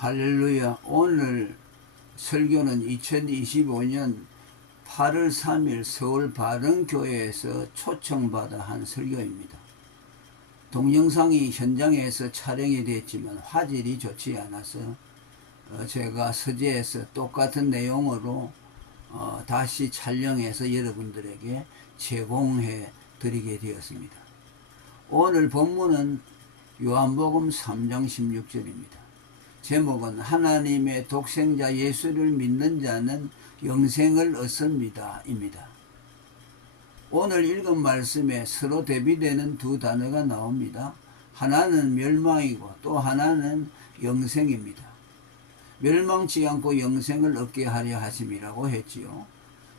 할렐루야. 오늘 설교는 2025년 8월 3일 서울 바른교회에서 초청받아 한 설교입니다. 동영상이 현장에서 촬영이 됐지만 화질이 좋지 않아서 제가 서재에서 똑같은 내용으로 다시 촬영해서 여러분들에게 제공해 드리게 되었습니다. 오늘 본문은 요한복음 3장 16절입니다. 제목은 하나님의 독생자 예수를 믿는 자는 영생을 얻습니다 입니다. 오늘 읽은 말씀에 서로 대비되는 두 단어가 나옵니다. 하나는 멸망이고 또 하나는 영생입니다. 멸망치 않고 영생을 얻게 하려 하심이라고 했지요.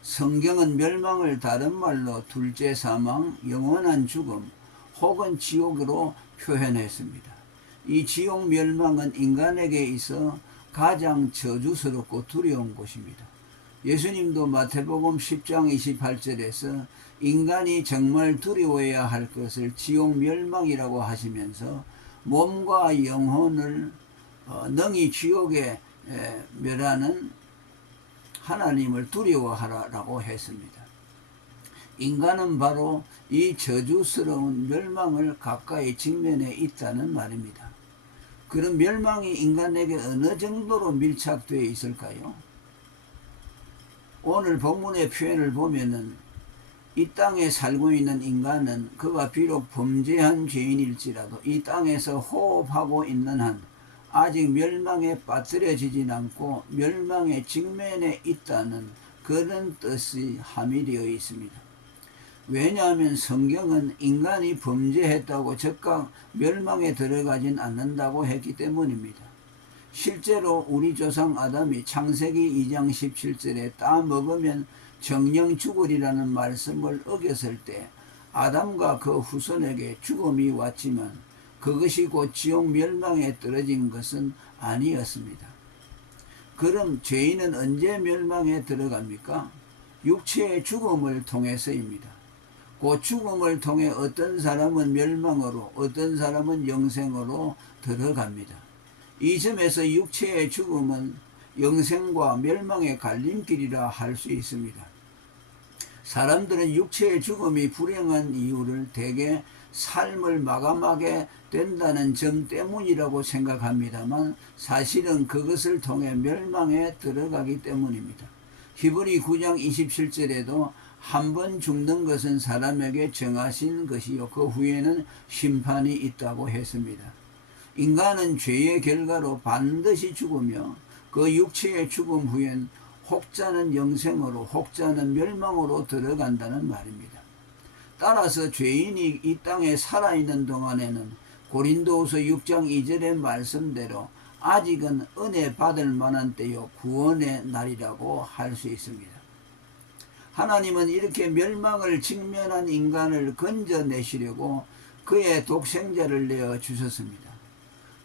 성경은 멸망을 다른 말로 둘째 사망, 영원한 죽음 혹은 지옥으로 표현했습니다. 이 지옥 멸망은 인간에게 있어 가장 저주스럽고 두려운 곳입니다. 예수님도 마태복음 10장 28절에서 인간이 정말 두려워해야 할 것을 지옥 멸망이라고 하시면서 몸과 영혼을 능히 지옥에 멸하는 하나님을 두려워하라고 했습니다. 인간은 바로 이 저주스러운 멸망을 가까이 직면해 있다는 말입니다. 그런 멸망이 인간에게 어느 정도로 밀착되어 있을까요? 오늘 본문의 표현을 보면은 이 땅에 살고 있는 인간은 그가 비록 범죄한 죄인일지라도 이 땅에서 호흡하고 있는 한 아직 멸망에 빠뜨려지진 않고 멸망의 직면에 있다는 그런 뜻이 함의되어 있습니다. 왜냐하면 성경은 인간이 범죄했다고 즉각 멸망에 들어가진 않는다고 했기 때문입니다. 실제로 우리 조상 아담이 창세기 2장 17절에 따 먹으면 정령 죽으리라는 말씀을 어겼을 때 아담과 그 후손에게 죽음이 왔지만 그것이 곧 지옥 멸망에 떨어진 것은 아니었습니다. 그럼 죄인은 언제 멸망에 들어갑니까? 육체의 죽음을 통해서입니다. 그 죽음을 통해 어떤 사람은 멸망으로 어떤 사람은 영생으로 들어갑니다. 이 점에서 육체의 죽음은 영생과 멸망의 갈림길이라 할 수 있습니다. 사람들은 육체의 죽음이 불행한 이유를 대개 삶을 마감하게 된다는 점 때문이라고 생각합니다만 사실은 그것을 통해 멸망에 들어가기 때문입니다. 히브리 9장 27절에도 한 번 죽는 것은 사람에게 정하신 것이요 그 후에는 심판이 있다고 했습니다. 인간은 죄의 결과로 반드시 죽으며 그 육체의 죽음 후엔 혹자는 영생으로 혹자는 멸망으로 들어간다는 말입니다. 따라서 죄인이 이 땅에 살아있는 동안에는 고린도후서 6장 2절의 말씀대로 아직은 은혜 받을 만한 때요 구원의 날이라고 할 수 있습니다. 하나님은 이렇게 멸망을 직면한 인간을 건져내시려고 그의 독생자를 내어 주셨습니다.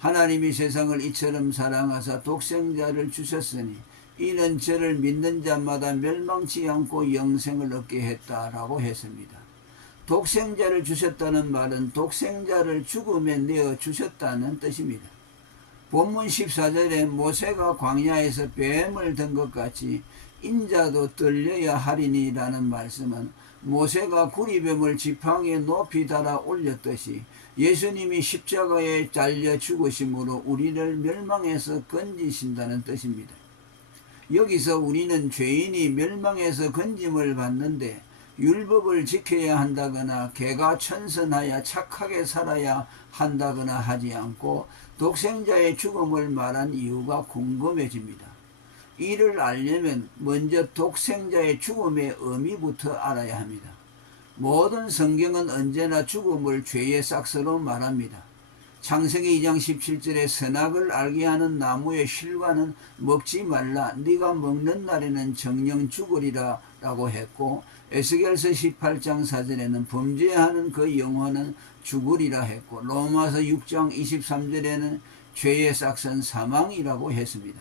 하나님이 세상을 이처럼 사랑하사 독생자를 주셨으니 이는 저를 믿는 자마다 멸망치 않고 영생을 얻게 했다라고 했습니다. 독생자를 주셨다는 말은 독생자를 죽음에 내어 주셨다는 뜻입니다. 본문 14절에 모세가 광야에서 뱀을 든 것 같이 인자도 떨려야 하리니라는 말씀은 모세가 구리뱀을 지팡이에 높이 달아 올렸듯이 예수님이 십자가에 달려 죽으심으로 우리를 멸망에서 건지신다는 뜻입니다. 여기서 우리는 죄인이 멸망에서 건짐을 받는데 율법을 지켜야 한다거나 개가천선하여 착하게 살아야 한다거나 하지 않고 독생자의 죽음을 말한 이유가 궁금해집니다. 이를 알려면 먼저 독생자의 죽음의 의미부터 알아야 합니다. 모든 성경은 언제나 죽음을 죄의 싹스로 말합니다. 창세기 2장 17절에 선악을 알게 하는 나무의 실과는 먹지 말라 네가 먹는 날에는 정령 죽으리라 라고 했고 에스겔서 18장 4절에는 범죄하는 그 영혼은 죽으리라 했고 로마서 6장 23절에는 죄의 싹은 사망이라고 했습니다.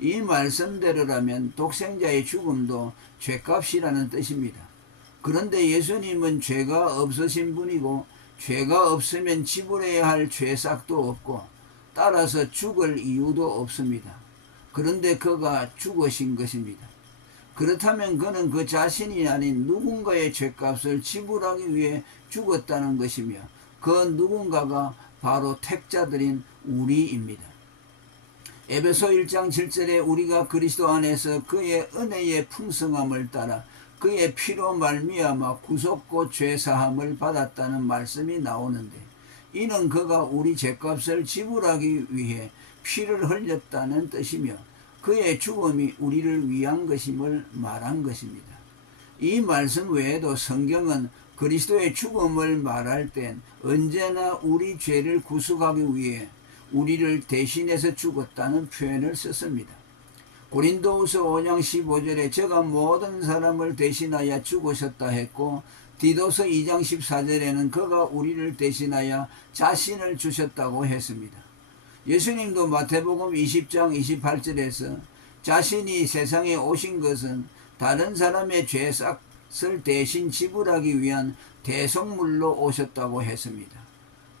이 말씀대로라면 독생자의 죽음도 죄값이라는 뜻입니다. 그런데 예수님은 죄가 없으신 분이고 죄가 없으면 지불해야 할 죄삭도 없고 따라서 죽을 이유도 없습니다. 그런데 그가 죽으신 것입니다. 그렇다면 그는 그 자신이 아닌 누군가의 죄값을 지불하기 위해 죽었다는 것이며 그 누군가가 바로 택자들인 우리입니다. 에베소 1장 7절에 우리가 그리스도 안에서 그의 은혜의 풍성함을 따라 그의 피로 말미암아 구속고 죄사함을 받았다는 말씀이 나오는데, 이는 그가 우리 죄값을 지불하기 위해 피를 흘렸다는 뜻이며 그의 죽음이 우리를 위한 것임을 말한 것입니다. 이 말씀 외에도 성경은 그리스도의 죽음을 말할 땐 언제나 우리 죄를 구속하기 위해 우리를 대신해서 죽었다는 표현을 썼습니다. 고린도후서 5장 15절에 저가 모든 사람을 대신하여 죽으셨다 했고, 디도서 2장 14절에는 그가 우리를 대신하여 자신을 주셨다고 했습니다. 예수님도 마태복음 20장 28절에서 자신이 세상에 오신 것은 다른 사람의 죄값을 대신 지불하기 위한 대속물로 오셨다고 했습니다.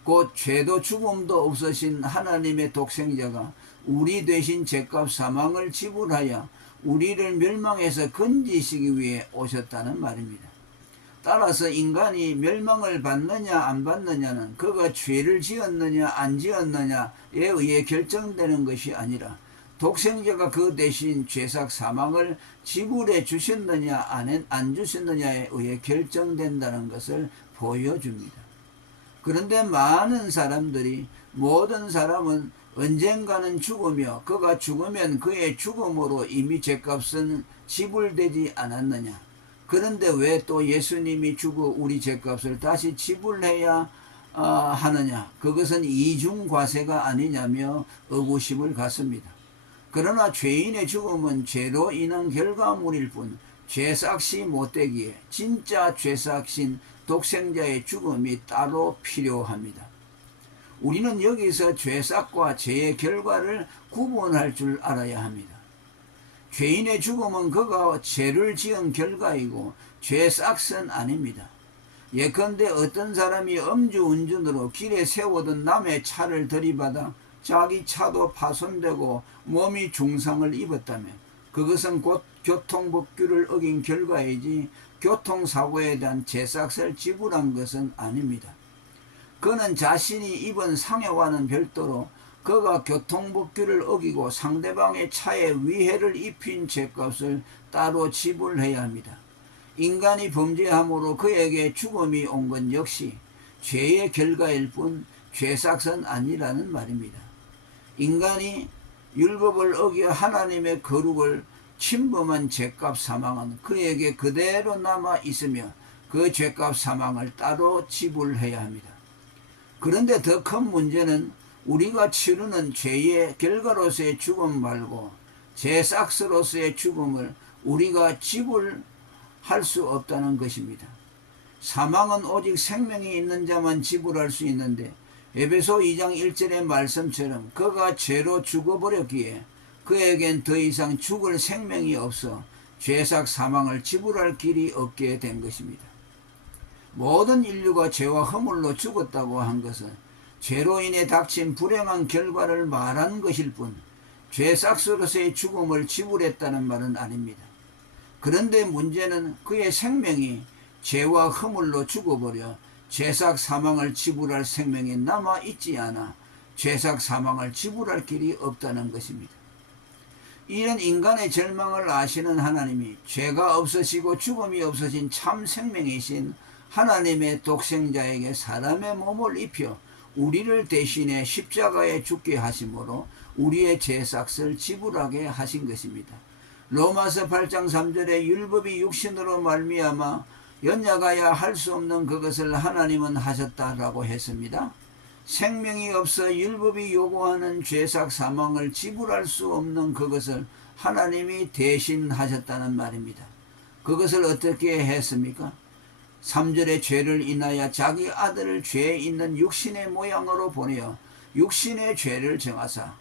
곧 죄도 죽음도 없으신 하나님의 독생자가 우리 대신 죄값 사망을 지불하여 우리를 멸망에서 건지시기 위해 오셨다는 말입니다. 따라서 인간이 멸망을 받느냐 안 받느냐는 그가 죄를 지었느냐 안 지었느냐에 의해 결정되는 것이 아니라 독생자가 그 대신 죄삭 사망을 지불해 주셨느냐 안 주셨느냐에 의해 결정된다는 것을 보여줍니다. 그런데 많은 사람들이 모든 사람은 언젠가는 죽으며 그가 죽으면 그의 죽음으로 이미 죄값은 지불되지 않았느냐, 그런데 왜 또 예수님이 죽어 우리 죄값을 다시 지불해야 하느냐, 그것은 이중과세가 아니냐며 의구심을 갖습니다. 그러나 죄인의 죽음은 죄로 인한 결과물일 뿐 죄삭시 못되기에 진짜 죄삭신 독생자의 죽음이 따로 필요합니다. 우리는 여기서 죄삭과 죄의 결과를 구분할 줄 알아야 합니다. 죄인의 죽음은 그가 죄를 지은 결과이고 죄삭은 아닙니다. 예컨대 어떤 사람이 음주운전으로 길에 세우던 남의 차를 들이받아 자기 차도 파손되고 몸이 중상을 입었다면 그것은 곧 교통법규를 어긴 결과이지 교통사고에 대한 죄삭을 지불한 것은 아닙니다. 그는 자신이 입은 상해와는 별도로 그가 교통법규를 어기고 상대방의 차에 위해를 입힌 죄값을 따로 지불해야 합니다. 인간이 범죄함으로 그에게 죽음이 온 건 역시 죄의 결과일 뿐 죄삭은 아니라는 말입니다. 인간이 율법을 어겨 하나님의 거룩을 침범한 죄값 사망은 그에게 그대로 남아 있으며 그 죄값 사망을 따로 지불해야 합니다. 그런데 더 큰 문제는 우리가 치르는 죄의 결과로서의 죽음 말고 죄삭스로서의 죽음을 우리가 지불할 수 없다는 것입니다. 사망은 오직 생명이 있는 자만 지불할 수 있는데 에베소 2장 1절의 말씀처럼 그가 죄로 죽어버렸기에 그에겐 더 이상 죽을 생명이 없어 죄삭 사망을 지불할 길이 없게 된 것입니다. 모든 인류가 죄와 허물로 죽었다고 한 것은 죄로 인해 닥친 불행한 결과를 말한 것일 뿐 죄삭스로서의 죽음을 지불했다는 말은 아닙니다. 그런데 문제는 그의 생명이 죄와 허물로 죽어버려 죄삭 사망을 지불할 생명이 남아있지 않아 죄삭 사망을 지불할 길이 없다는 것입니다. 이런 인간의 절망을 아시는 하나님이 죄가 없으시고 죽음이 없으신 참 생명이신 하나님의 독생자에게 사람의 몸을 입혀 우리를 대신해 십자가에 죽게 하심으로 우리의 죄삭을 지불하게 하신 것입니다. 로마서 8장 3절에 율법이 육신으로 말미암아 연약하여 할 수 없는 그것을 하나님은 하셨다라고 했습니다. 생명이 없어 율법이 요구하는 죄삭 사망을 지불할 수 없는 그것을 하나님이 대신 하셨다는 말입니다. 그것을 어떻게 했습니까? 3절의 죄를 인하여 자기 아들을 죄 있는 육신의 모양으로 보내어 육신의 죄를 정하사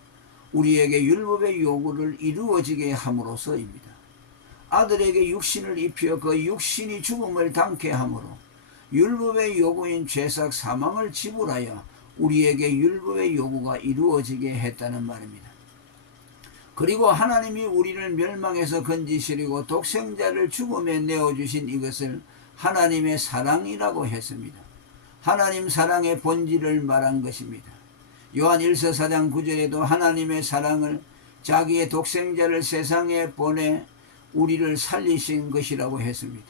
우리에게 율법의 요구를 이루어지게 함으로써입니다. 아들에게 육신을 입혀 그 육신이 죽음을 당케 함으로 율법의 요구인 죄삭 사망을 지불하여 우리에게 율법의 요구가 이루어지게 했다는 말입니다. 그리고 하나님이 우리를 멸망에서 건지시려고 독생자를 죽음에 내어주신 이것을 하나님의 사랑이라고 했습니다. 하나님 사랑의 본질을 말한 것입니다. 요한 1서 4장 9절에도 하나님의 사랑을 자기의 독생자를 세상에 보내 우리를 살리신 것이라고 했습니다.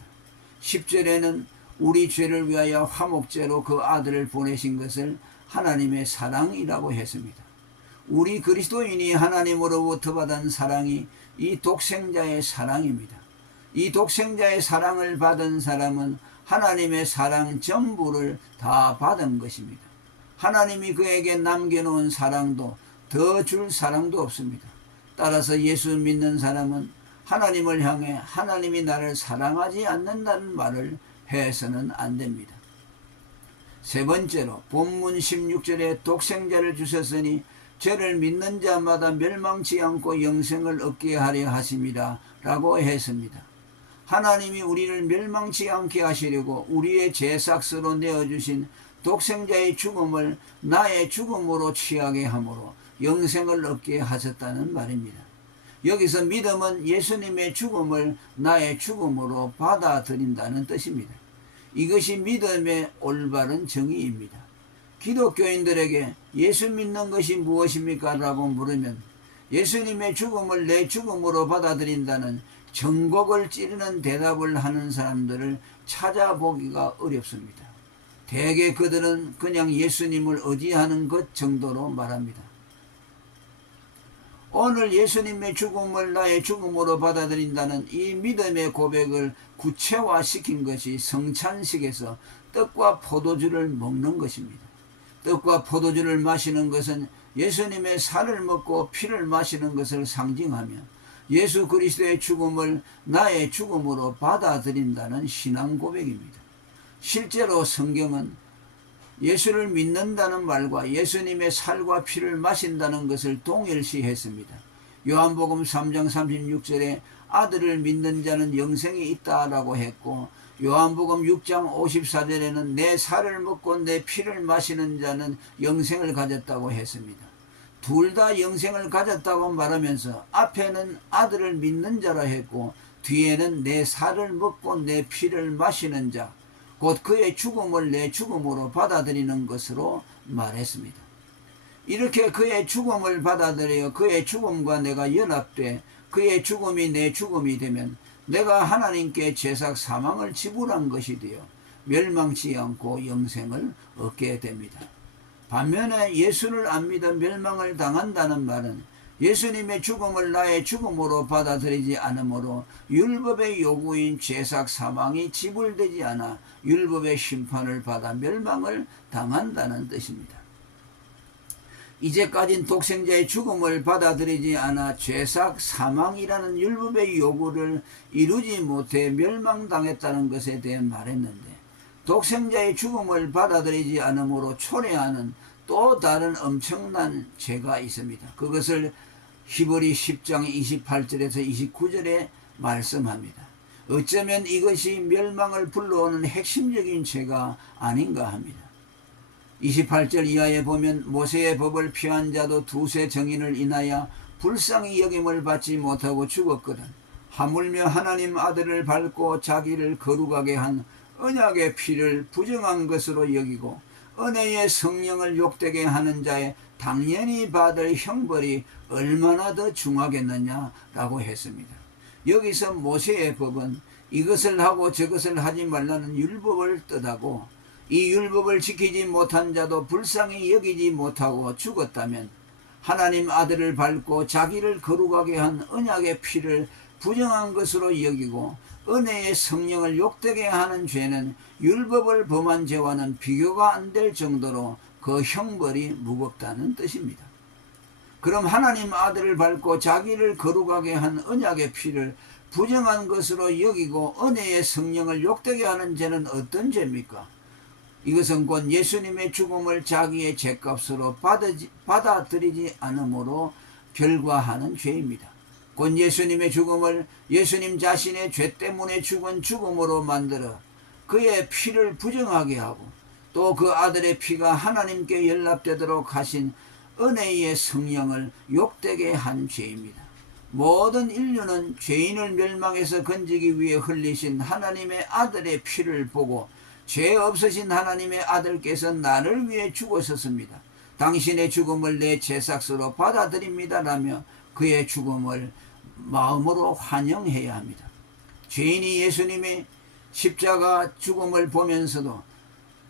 10절에는 우리 죄를 위하여 화목제로 그 아들을 보내신 것을 하나님의 사랑이라고 했습니다. 우리 그리스도인이 하나님으로부터 받은 사랑이 이 독생자의 사랑입니다. 이 독생자의 사랑을 받은 사람은 하나님의 사랑 전부를 다 받은 것입니다. 하나님이 그에게 남겨놓은 사랑도 더 줄 사랑도 없습니다. 따라서 예수 믿는 사람은 하나님을 향해 하나님이 나를 사랑하지 않는다는 말을 해서는 안 됩니다. 세 번째로 본문 16절에 독생자를 주셨으니 죄를 믿는 자마다 멸망치 않고 영생을 얻게 하려 하심이라 라고 했습니다. 하나님이 우리를 멸망치 않게 하시려고 우리의 죄삭스로 내어주신 독생자의 죽음을 나의 죽음으로 취하게 하므로 영생을 얻게 하셨다는 말입니다. 여기서 믿음은 예수님의 죽음을 나의 죽음으로 받아들인다는 뜻입니다. 이것이 믿음의 올바른 정의입니다. 기독교인들에게 예수 믿는 것이 무엇입니까? 라고 물으면 예수님의 죽음을 내 죽음으로 받아들인다는 정곡을 찌르는 대답을 하는 사람들을 찾아보기가 어렵습니다. 대개 그들은 그냥 예수님을 의지하는 것 정도로 말합니다. 오늘 예수님의 죽음을 나의 죽음으로 받아들인다는 이 믿음의 고백을 구체화시킨 것이 성찬식에서 떡과 포도주를 먹는 것입니다. 떡과 포도주를 마시는 것은 예수님의 살을 먹고 피를 마시는 것을 상징하며 예수 그리스도의 죽음을 나의 죽음으로 받아들인다는 신앙 고백입니다. 실제로 성경은 예수를 믿는다는 말과 예수님의 살과 피를 마신다는 것을 동일시했습니다. 요한복음 3장 36절에 아들을 믿는 자는 영생이 있다라고 했고 요한복음 6장 54절에는 내 살을 먹고 내 피를 마시는 자는 영생을 가졌다고 했습니다. 둘 다 영생을 가졌다고 말하면서 앞에는 아들을 믿는 자라 했고 뒤에는 내 살을 먹고 내 피를 마시는 자, 곧 그의 죽음을 내 죽음으로 받아들이는 것으로 말했습니다. 이렇게 그의 죽음을 받아들여 그의 죽음과 내가 연합돼 그의 죽음이 내 죽음이 되면 내가 하나님께 죄삭 사망을 지불한 것이 되어 멸망치 않고 영생을 얻게 됩니다. 반면에 예수를 안 믿어 멸망을 당한다는 말은 예수님의 죽음을 나의 죽음으로 받아들이지 않으므로 율법의 요구인 죄삭 사망이 지불되지 않아 율법의 심판을 받아 멸망을 당한다는 뜻입니다. 이제까진 독생자의 죽음을 받아들이지 않아 죄삭 사망이라는 율법의 요구를 이루지 못해 멸망당했다는 것에 대해 말했는데 독생자의 죽음을 받아들이지 않으므로 초래하는 또 다른 엄청난 죄가 있습니다. 그것을 히브리 10장 28절에서 29절에 말씀합니다. 어쩌면 이것이 멸망을 불러오는 핵심적인 죄가 아닌가 합니다. 28절 이하에 보면 모세의 법을 피한 자도 두세 정인을 인하여 불쌍히 여김을 받지 못하고 죽었거든. 하물며 하나님 아들을 밟고 자기를 거룩하게 한 언약의 피를 부정한 것으로 여기고 은혜의 성령을 욕되게 하는 자의 당연히 받을 형벌이 얼마나 더 중하겠느냐라고 했습니다. 여기서 모세의 법은 이것을 하고 저것을 하지 말라는 율법을 뜻하고 이 율법을 지키지 못한 자도 불쌍히 여기지 못하고 죽었다면 하나님 아들을 밟고 자기를 거룩하게 한 언약의 피를 부정한 것으로 여기고 은혜의 성령을 욕되게 하는 죄는 율법을 범한 죄와는 비교가 안 될 정도로 그 형벌이 무겁다는 뜻입니다. 그럼 하나님 아들을 밟고 자기를 거룩하게 한 언약의 피를 부정한 것으로 여기고 은혜의 성령을 욕되게 하는 죄는 어떤 죄입니까? 이것은 곧 예수님의 죽음을 자기의 죄값으로 받아들이지 않으므로 결과하는 죄입니다. 곧 예수님의 죽음을 예수님 자신의 죄 때문에 죽은 죽음으로 만들어 그의 피를 부정하게 하고 또 그 아들의 피가 하나님께 연락되도록 하신 은혜의 성령을 욕되게 한 죄입니다. 모든 인류는 죄인을 멸망에서 건지기 위해 흘리신 하나님의 아들의 피를 보고 죄 없으신 하나님의 아들께서 나를 위해 죽으셨습니다. 당신의 죽음을 내 죄삭스로 받아들입니다라며 그의 죽음을 마음으로 환영해야 합니다. 죄인이 예수님의 십자가 죽음을 보면서도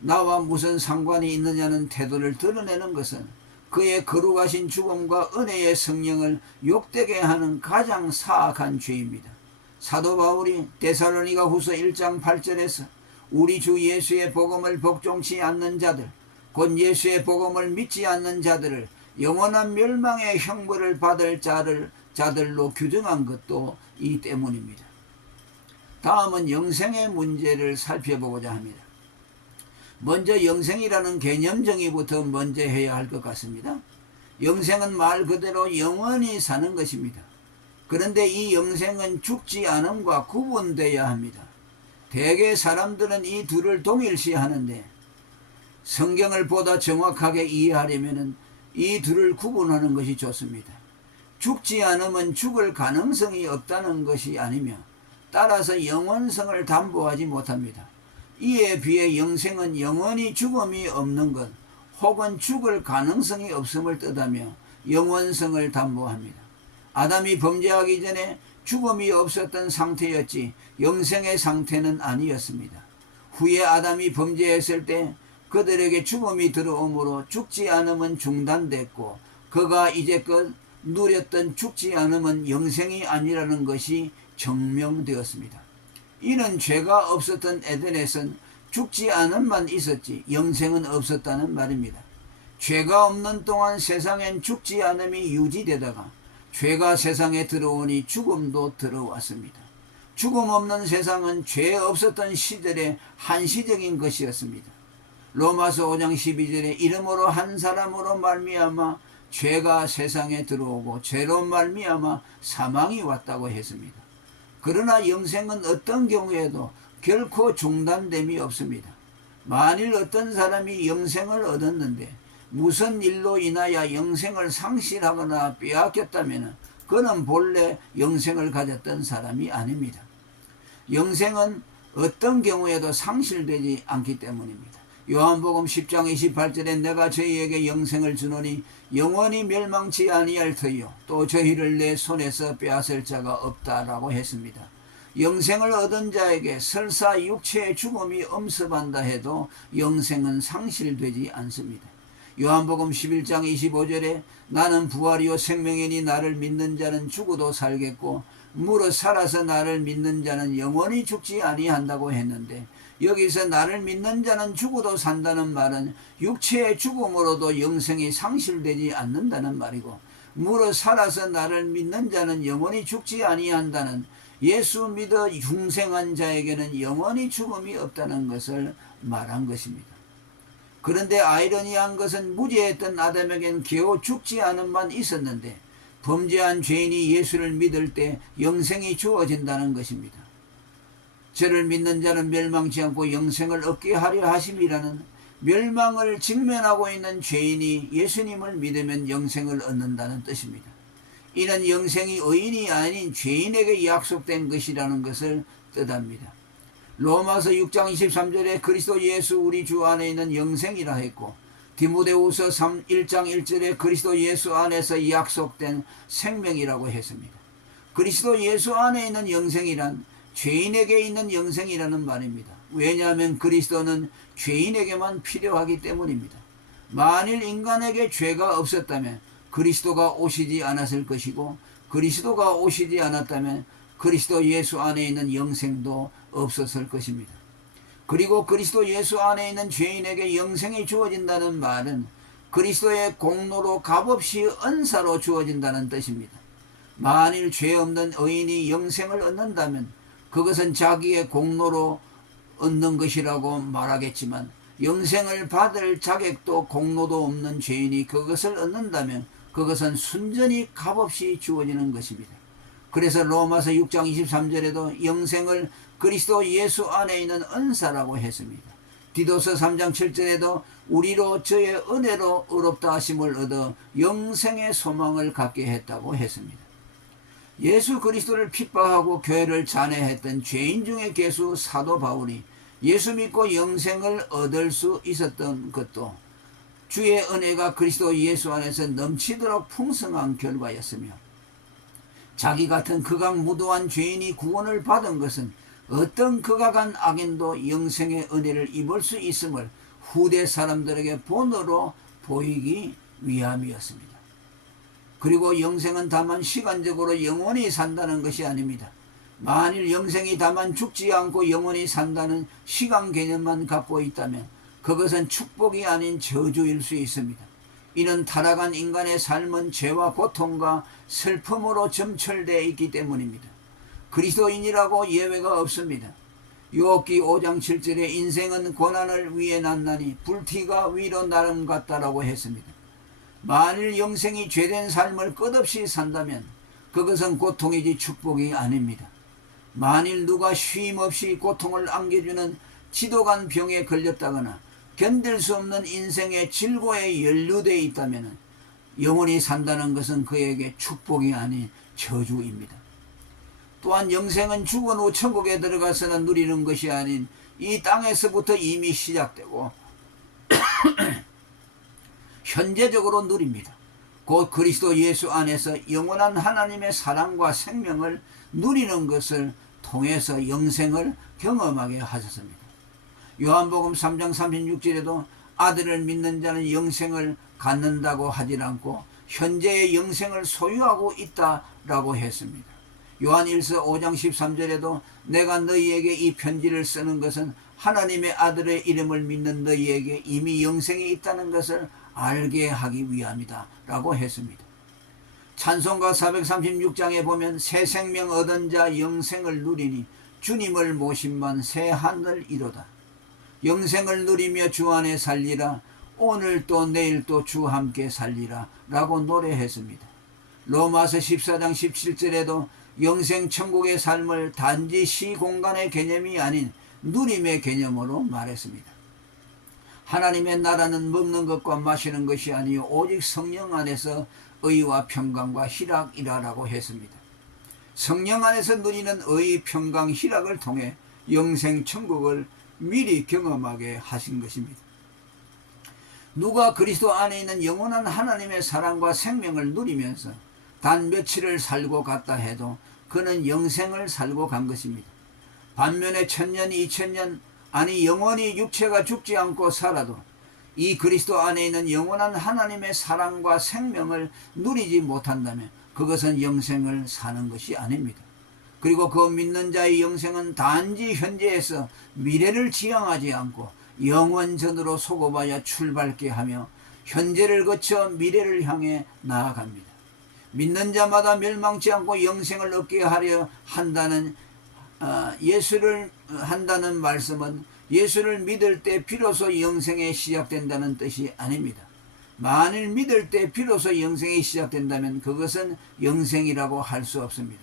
나와 무슨 상관이 있느냐는 태도를 드러내는 것은 그의 거룩하신 죽음과 은혜의 성령을 욕되게 하는 가장 사악한 죄입니다. 사도 바울이 데살로니가 후서 1장 8절에서 우리 주 예수의 복음을 복종치 않는 자들, 곧 예수의 복음을 믿지 않는 자들을 영원한 멸망의 형벌을 받을 자들로 규정한 것도 이 때문입니다. 다음은 영생의 문제를 살펴보고자 합니다. 먼저 영생이라는 개념 정의부터 먼저 해야 할 것 같습니다. 영생은 말 그대로 영원히 사는 것입니다. 그런데 이 영생은 죽지 않음과 구분되어야 합니다. 대개 사람들은 이 둘을 동일시하는데 성경을 보다 정확하게 이해하려면 이 둘을 구분하는 것이 좋습니다. 죽지 않으면 죽을 가능성이 없다는 것이 아니며 따라서 영원성을 담보하지 못합니다. 이에 비해 영생은 영원히 죽음이 없는 것 혹은 죽을 가능성이 없음을 뜻하며 영원성을 담보합니다. 아담이 범죄하기 전에 죽음이 없었던 상태였지 영생의 상태는 아니었습니다. 후에 아담이 범죄했을 때 그들에게 죽음이 들어오므로 죽지 않으면 중단됐고 그가 이제껏 누렸던 죽지 않으면 영생이 아니라는 것이 증명되었습니다. 이는 죄가 없었던 에덴에선 죽지 않음만 있었지 영생은 없었다는 말입니다. 죄가 없는 동안 세상엔 죽지 않음이 유지되다가 죄가 세상에 들어오니 죽음도 들어왔습니다. 죽음 없는 세상은 죄 없었던 시절의 한시적인 것이었습니다. 로마서 5장 12절에 이름으로 한 사람으로 말미암아 죄가 세상에 들어오고 죄로 말미암아 사망이 왔다고 했습니다. 그러나 영생은 어떤 경우에도 결코 중단됨이 없습니다. 만일 어떤 사람이 영생을 얻었는데 무슨 일로 인하여 영생을 상실하거나 빼앗겼다면 그는 본래 영생을 가졌던 사람이 아닙니다. 영생은 어떤 경우에도 상실되지 않기 때문입니다. 요한복음 10장 28절에 내가 저희에게 영생을 주노니 영원히 멸망치 아니할 터이요 또 저희를 내 손에서 빼앗을 자가 없다라고 했습니다. 영생을 얻은 자에게 설사 육체의 죽음이 엄습한다 해도 영생은 상실되지 않습니다. 요한복음 11장 25절에 나는 부활이요 생명이니 나를 믿는 자는 죽어도 살겠고 무릇 살아서 나를 믿는 자는 영원히 죽지 아니한다고 했는데 여기서 나를 믿는 자는 죽어도 산다는 말은 육체의 죽음으로도 영생이 상실되지 않는다는 말이고 무릇 살아서 나를 믿는 자는 영원히 죽지 아니한다는 예수 믿어 흉생한 자에게는 영원히 죽음이 없다는 것을 말한 것입니다. 그런데 아이러니한 것은 무죄했던 아담에겐 겨우 죽지 않음만 있었는데 범죄한 죄인이 예수를 믿을 때 영생이 주어진다는 것입니다. 저를 믿는 자는 멸망치 않고 영생을 얻게 하려 하심이라는 멸망을 직면하고 있는 죄인이 예수님을 믿으면 영생을 얻는다는 뜻입니다. 이는 영생이 의인이 아닌 죄인에게 약속된 것이라는 것을 뜻합니다. 로마서 6장 23절에 그리스도 예수 우리 주 안에 있는 영생이라 했고 디모데후서 1장 1절에 그리스도 예수 안에서 약속된 생명이라고 했습니다. 그리스도 예수 안에 있는 영생이란 죄인에게 있는 영생이라는 말입니다. 왜냐하면 그리스도는 죄인에게만 필요하기 때문입니다. 만일 인간에게 죄가 없었다면 그리스도가 오시지 않았을 것이고 그리스도가 오시지 않았다면 그리스도 예수 안에 있는 영생도 없었을 것입니다. 그리고 그리스도 예수 안에 있는 죄인에게 영생이 주어진다는 말은 그리스도의 공로로 값없이 은사로 주어진다는 뜻입니다. 만일 죄 없는 의인이 영생을 얻는다면 그것은 자기의 공로로 얻는 것이라고 말하겠지만 영생을 받을 자격도 공로도 없는 죄인이 그것을 얻는다면 그것은 순전히 값없이 주어지는 것입니다. 그래서 로마서 6장 23절에도 영생을 그리스도 예수 안에 있는 은사라고 했습니다. 디도서 3장 7절에도 우리로 저의 은혜로 의롭다 하심을 얻어 영생의 소망을 갖게 했다고 했습니다. 예수 그리스도를 핍박하고 교회를 잔해했던 죄인 중의 괴수 사도 바울이 예수 믿고 영생을 얻을 수 있었던 것도 주의 은혜가 그리스도 예수 안에서 넘치도록 풍성한 결과였으며, 자기 같은 극악무도한 죄인이 구원을 받은 것은 어떤 극악한 악인도 영생의 은혜를 입을 수 있음을 후대 사람들에게 본으로 보이기 위함이었습니다. 그리고 영생은 다만 시간적으로 영원히 산다는 것이 아닙니다. 만일 영생이 다만 죽지 않고 영원히 산다는 시간 개념만 갖고 있다면 그것은 축복이 아닌 저주일 수 있습니다. 이는 타락한 인간의 삶은 죄와 고통과 슬픔으로 점철되어 있기 때문입니다. 그리스도인이라고 예외가 없습니다. 욥기 5장 7절에 인생은 고난을 위해 났나니 불티가 위로 나름 같다라고 했습니다. 만일 영생이 죄된 삶을 끝없이 산다면 그것은 고통이지 축복이 아닙니다. 만일 누가 쉼없이 고통을 안겨주는 지독한 병에 걸렸다거나 견딜 수 없는 인생의 질고에 연루되어 있다면 영원히 산다는 것은 그에게 축복이 아닌 저주입니다. 또한 영생은 죽은 후 천국에 들어가서는 누리는 것이 아닌 이 땅에서부터 이미 시작되고 현재적으로 누립니다. 곧 그리스도 예수 안에서 영원한 하나님의 사랑과 생명을 누리는 것을 통해서 영생을 경험하게 하셨습니다. 요한복음 3장 36절에도 아들을 믿는 자는 영생을 갖는다고 하질 않고 현재의 영생을 소유하고 있다라고 했습니다. 요한일서 5장 13절에도 내가 너희에게 이 편지를 쓰는 것은 하나님의 아들의 이름을 믿는 너희에게 이미 영생이 있다는 것을 알게 하기 위함이다 라고 했습니다. 찬송가 436장에 보면 새 생명 얻은 자 영생을 누리니 주님을 모심만 새 하늘이로다. 영생을 누리며 주 안에 살리라. 오늘 또 내일 또 주 함께 살리라 라고 노래했습니다. 로마서 14장 17절에도 영생 천국의 삶을 단지 시공간의 개념이 아닌 누림의 개념으로 말했습니다. 하나님의 나라는 먹는 것과 마시는 것이 아니요 오직 성령 안에서 의와 평강과 희락이라라고 했습니다. 성령 안에서 누리는 의, 평강, 희락을 통해 영생 천국을 미리 경험하게 하신 것입니다. 누가 그리스도 안에 있는 영원한 하나님의 사랑과 생명을 누리면서 단 며칠을 살고 갔다 해도 그는 영생을 살고 간 것입니다. 반면에 1000년, 2000년 아니 영원히 육체가 죽지 않고 살아도 이 그리스도 안에 있는 영원한 하나님의 사랑과 생명을 누리지 못한다면 그것은 영생을 사는 것이 아닙니다. 그리고 그 믿는 자의 영생은 단지 현재에서 미래를 지향하지 않고 영원전으로 소급하여 출발케 하며 현재를 거쳐 미래를 향해 나아갑니다. 믿는 자마다 멸망치 않고 영생을 얻게 하려 한다는 예수를 한다는 말씀은 예수를 믿을 때 비로소 영생이 시작된다는 뜻이 아닙니다. 만일 믿을 때 비로소 영생이 시작된다면 그것은 영생이라고 할 수 없습니다.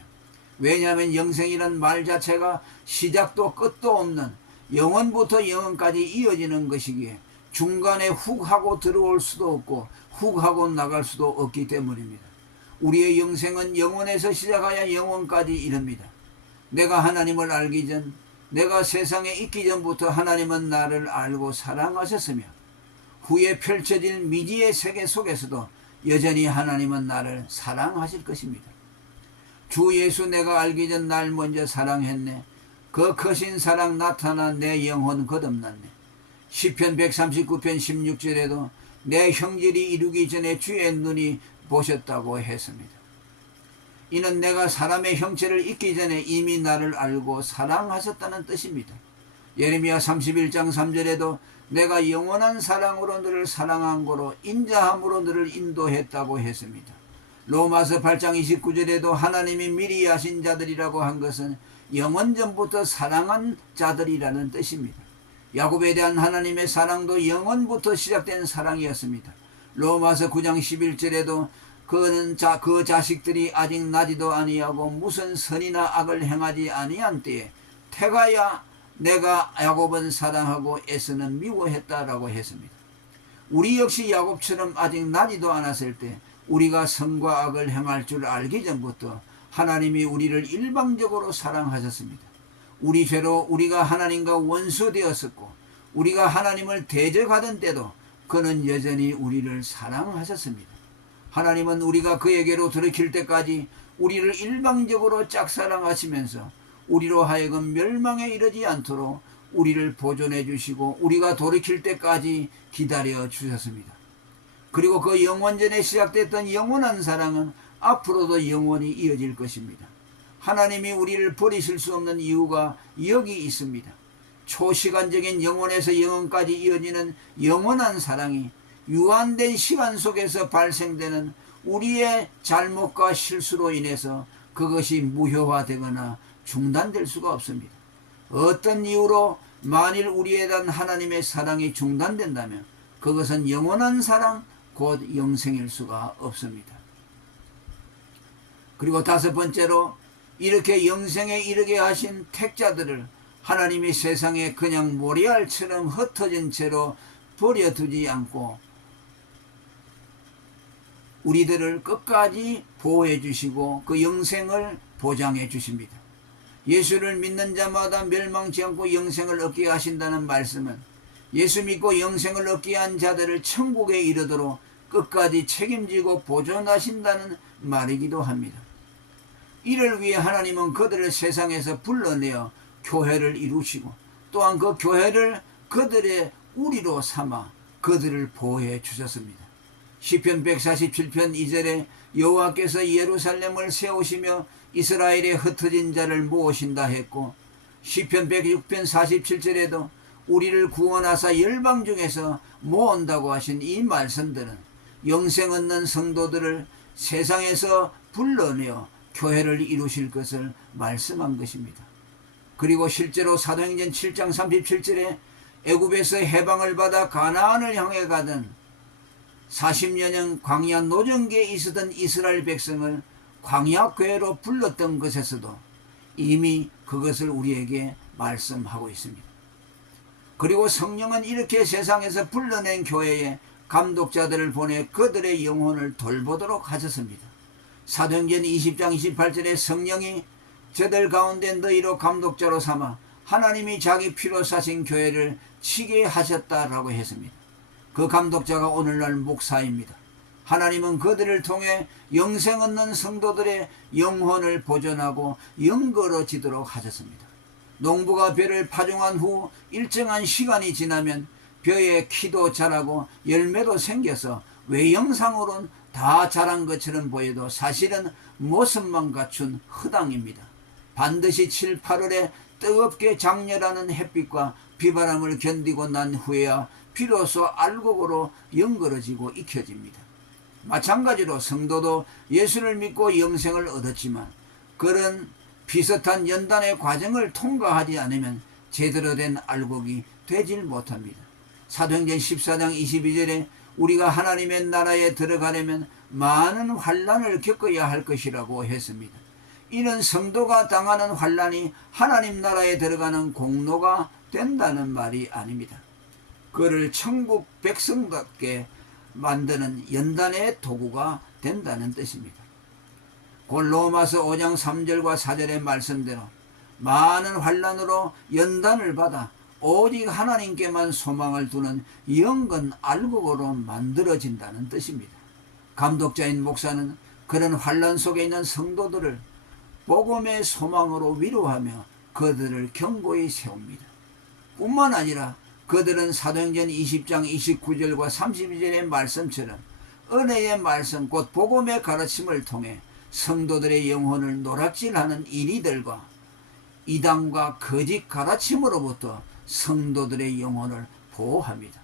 왜냐하면 영생이란 말 자체가 시작도 끝도 없는 영원부터 영원까지 이어지는 것이기에 중간에 훅 하고 들어올 수도 없고 훅 하고 나갈 수도 없기 때문입니다. 우리의 영생은 영원에서 시작하여 영원까지 이릅니다. 내가 하나님을 알기 전, 내가 세상에 있기 전부터 하나님은 나를 알고 사랑하셨으며 후에 펼쳐질 미지의 세계 속에서도 여전히 하나님은 나를 사랑하실 것입니다. 주 예수 내가 알기 전 날 먼저 사랑했네. 그 크신 사랑 나타나 내 영혼 거듭났네. 시편 139편 16절에도 내 형질이 이루기 전에 주의 눈이 보셨다고 했습니다. 이는 내가 사람의 형체를 잊기 전에 이미 나를 알고 사랑하셨다는 뜻입니다. 예레미야 31장 3절에도 내가 영원한 사랑으로 너를 사랑한 거로 인자함으로 너를 인도했다고 했습니다. 로마서 8장 29절에도 하나님이 미리 하신 자들이라고 한 것은 영원전부터 사랑한 자들이라는 뜻입니다. 야곱에 대한 하나님의 사랑도 영원부터 시작된 사랑이었습니다. 로마서 9장 11절에도 그는 그 자식들이 아직 나지도 아니하고 무슨 선이나 악을 행하지 아니한 때에 태가야 내가 야곱은 사랑하고 에서는 미워했다라고 했습니다. 우리 역시 야곱처럼 아직 나지도 않았을 때 우리가 선과 악을 행할 줄 알기 전부터 하나님이 우리를 일방적으로 사랑하셨습니다. 우리 죄로 우리가 하나님과 원수되었었고 우리가 하나님을 대적하던 때도 그는 여전히 우리를 사랑하셨습니다. 하나님은 우리가 그에게로 돌이킬 때까지 우리를 일방적으로 짝사랑하시면서 우리로 하여금 멸망에 이르지 않도록 우리를 보존해 주시고 우리가 돌이킬 때까지 기다려 주셨습니다. 그리고 그 영원전에 시작됐던 영원한 사랑은 앞으로도 영원히 이어질 것입니다. 하나님이 우리를 버리실 수 없는 이유가 여기 있습니다. 초시간적인 영원에서 영원까지 이어지는 영원한 사랑이 유한된 시간 속에서 발생되는 우리의 잘못과 실수로 인해서 그것이 무효화되거나 중단될 수가 없습니다. 어떤 이유로 만일 우리에 대한 하나님의 사랑이 중단된다면 그것은 영원한 사랑 곧 영생일 수가 없습니다. 그리고 다섯 번째로 이렇게 영생에 이르게 하신 택자들을 하나님이 세상에 그냥 모래알처럼 흩어진 채로 버려두지 않고 우리들을 끝까지 보호해 주시고 그 영생을 보장해 주십니다. 예수를 믿는 자마다 멸망치 않고 영생을 얻게 하신다는 말씀은 예수 믿고 영생을 얻게 한 자들을 천국에 이르도록 끝까지 책임지고 보존하신다는 말이기도 합니다. 이를 위해 하나님은 그들을 세상에서 불러내어 교회를 이루시고 또한 그 교회를 그들의 우리로 삼아 그들을 보호해 주셨습니다. 시편 147편 2절에 여호와께서 예루살렘을 세우시며 이스라엘의 흩어진 자를 모으신다 했고 시편 106편 47절에도 우리를 구원하사 열방 중에서 모은다고 하신 이 말씀들은 영생 얻는 성도들을 세상에서 불러내어 교회를 이루실 것을 말씀한 것입니다. 그리고 실제로 사도행전 7장 37절에 애굽에서 해방을 받아 가나안을 향해 가던 40여년 광야 노정기에 있었던 이스라엘 백성을 광야교회로 불렀던 것에서도 이미 그것을 우리에게 말씀하고 있습니다. 그리고 성령은 이렇게 세상에서 불러낸 교회에 감독자들을 보내 그들의 영혼을 돌보도록 하셨습니다. 사도행전 20장 28절에 성령이 저들 가운데 너희로 감독자로 삼아 하나님이 자기 피로 사신 교회를 치게 하셨다라고 했습니다. 그 감독자가 오늘날 목사입니다. 하나님은 그들을 통해 영생 얻는 성도들의 영혼을 보존하고 영거러지도록 하셨습니다. 농부가 벼를 파종한 후 일정한 시간이 지나면 벼에 키도 자라고 열매도 생겨서 외형상으로는 다 자란 것처럼 보여도 사실은 모습만 갖춘 흙당입니다. 반드시 7, 8월에 뜨겁게 장렬하는 햇빛과 비바람을 견디고 난 후에야 비로소 알곡으로 영거러지고 익혀집니다. 마찬가지로 성도도 예수를 믿고 영생을 얻었지만 그런 비슷한 연단의 과정을 통과하지 않으면 제대로 된 알곡이 되질 못합니다. 사도행전 14장 22절에 우리가 하나님의 나라에 들어가려면 많은 환난을 겪어야 할 것이라고 했습니다. 이는 성도가 당하는 환난이 하나님 나라에 들어가는 공로가 된다는 말이 아닙니다. 그를 천국 백성답게 만드는 연단의 도구가 된다는 뜻입니다. 곧 로마서 5장 3절과 4절의 말씀대로 많은 환난으로 연단을 받아 오직 하나님께만 소망을 두는 영건 알곡으로 만들어진다는 뜻입니다. 감독자인 목사는 그런 환난 속에 있는 성도들을 복음의 소망으로 위로하며 그들을 견고히 세웁니다. 뿐만 아니라 그들은 사도행전 20장 29절과 32절의 말씀처럼 은혜의 말씀 곧 복음의 가르침을 통해 성도들의 영혼을 노략질하는 이리들과 이단과 거짓 가르침으로부터 성도들의 영혼을 보호합니다.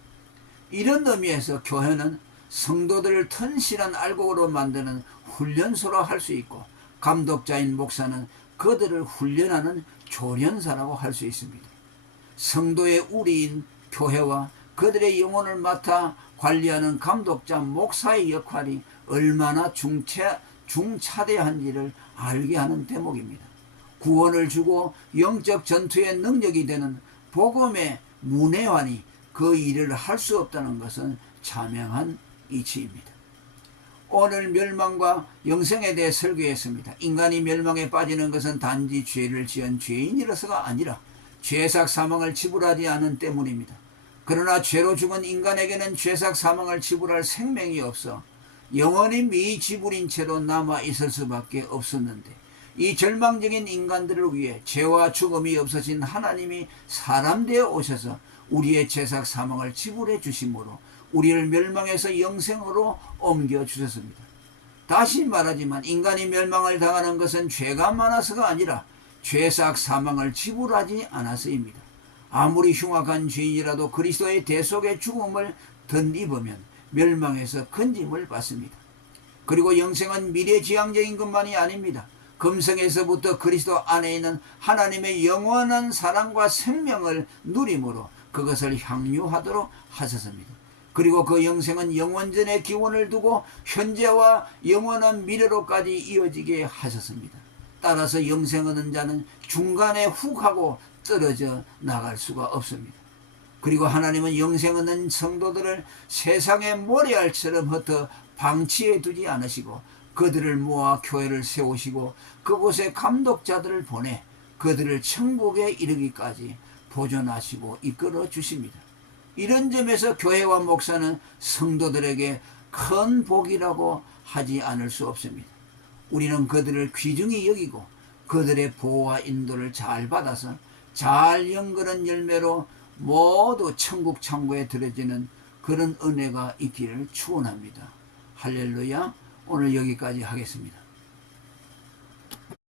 이런 의미에서 교회는 성도들을 튼실한 알곡으로 만드는 훈련소로 할 수 있고 감독자인 목사는 그들을 훈련하는 조련사라고 할 수 있습니다. 성도의 우리인 교회와 그들의 영혼을 맡아 관리하는 감독자 목사의 역할이 얼마나 중차대한지를 알게 하는 대목입니다. 구원을 주고 영적 전투의 능력이 되는 복음의 문외환이 그 일을 할 수 없다는 것은 자명한 이치입니다. 오늘 멸망과 영생에 대해 설교했습니다. 인간이 멸망에 빠지는 것은 단지 죄를 지은 죄인이라서가 아니라 죄삭 사망을 지불하지 않은 때문입니다. 그러나 죄로 죽은 인간에게는 죄삭 사망을 지불할 생명이 없어 영원히 미지불인 채로 남아 있을 수밖에 없었는데, 이 절망적인 인간들을 위해 죄와 죽음이 없어진 하나님이 사람 되어 오셔서 우리의 죄삭 사망을 지불해 주심으로 우리를 멸망에서 영생으로 옮겨 주셨습니다. 다시 말하지만 인간이 멸망을 당하는 것은 죄가 많아서가 아니라 죄삭 사망을 지불하지 않아서입니다. 아무리 흉악한 죄인이라도 그리스도의 대속의 죽음을 덧입으면 멸망에서 건짐을 받습니다. 그리고 영생은 미래지향적인 것만이 아닙니다. 금생에서부터 그리스도 안에 있는 하나님의 영원한 사랑과 생명을 누림으로 그것을 향유하도록 하셨습니다. 그리고 그 영생은 영원전의 기원을 두고 현재와 영원한 미래로까지 이어지게 하셨습니다. 따라서 영생 얻는 자는 중간에 훅 하고 떨어져 나갈 수가 없습니다. 그리고 하나님은 영생 얻는 성도들을 세상의 모래알처럼 흩어 방치해 두지 않으시고 그들을 모아 교회를 세우시고 그곳에 감독자들을 보내 그들을 천국에 이르기까지 보존하시고 이끌어 주십니다. 이런 점에서 교회와 목사는 성도들에게 큰 복이라고 하지 않을 수 없습니다. 우리는 그들을 귀중히 여기고 그들의 보호와 인도를 잘 받아서 잘 연결한 열매로 모두 천국 창고에 들어지는 그런 은혜가 있기를 축원합니다. 할렐루야. 오늘 여기까지 하겠습니다.